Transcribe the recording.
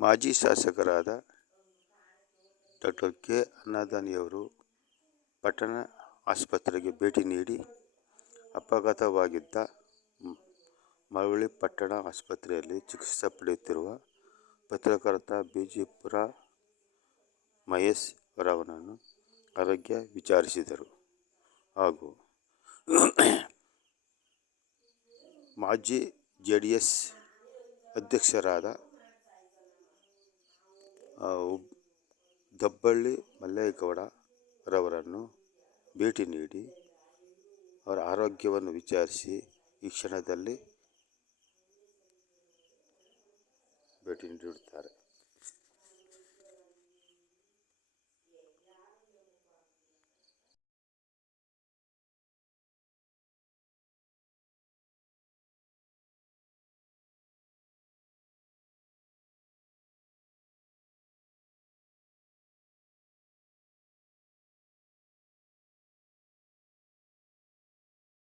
ಮಾಜಿ ಶಾಸಕರಾದ doctor K. ಅನ್ನದಾನಿಯವರು ಪಟ್ಟಣ ಆಸ್ಪತ್ರೆಗೆ ಭೇಟಿ ನೀಡಿ ಅಪಘಾತವಾಗಿದ್ದ ಮಳವಳ್ಳಿ ಪಟ್ಟಣ ಆಸ್ಪತ್ರೆಯಲ್ಲಿ ಚಿಕಿತ್ಸೆ ಪಡೆಯುತ್ತಿರುವ ಪತ್ರಕರ್ತ ಬಿಜಿಪುರ ಮಹೇಶ್ ಅವರನ್ನು ಆರೋಗ್ಯ ವಿಚಾರಿಸಿದರು ಹಾಗೂ ಮಾಜಿ ಜೆಡಿಎಸ್ ಅಧ್ಯಕ್ಷರಾದ ದಬ್ಬಳ್ಳಿ ಮಲ್ಲೇಗೌಡ ರವರನ್ನು ಭೇಟಿ ನೀಡಿ ಅವರ ಆರೋಗ್ಯವನ್ನು ವಿಚಾರಿಸಿ ಈ ಕ್ಷಣದಲ್ಲಿ ಭೇಟಿ ನೀಡುತ್ತಾರೆ.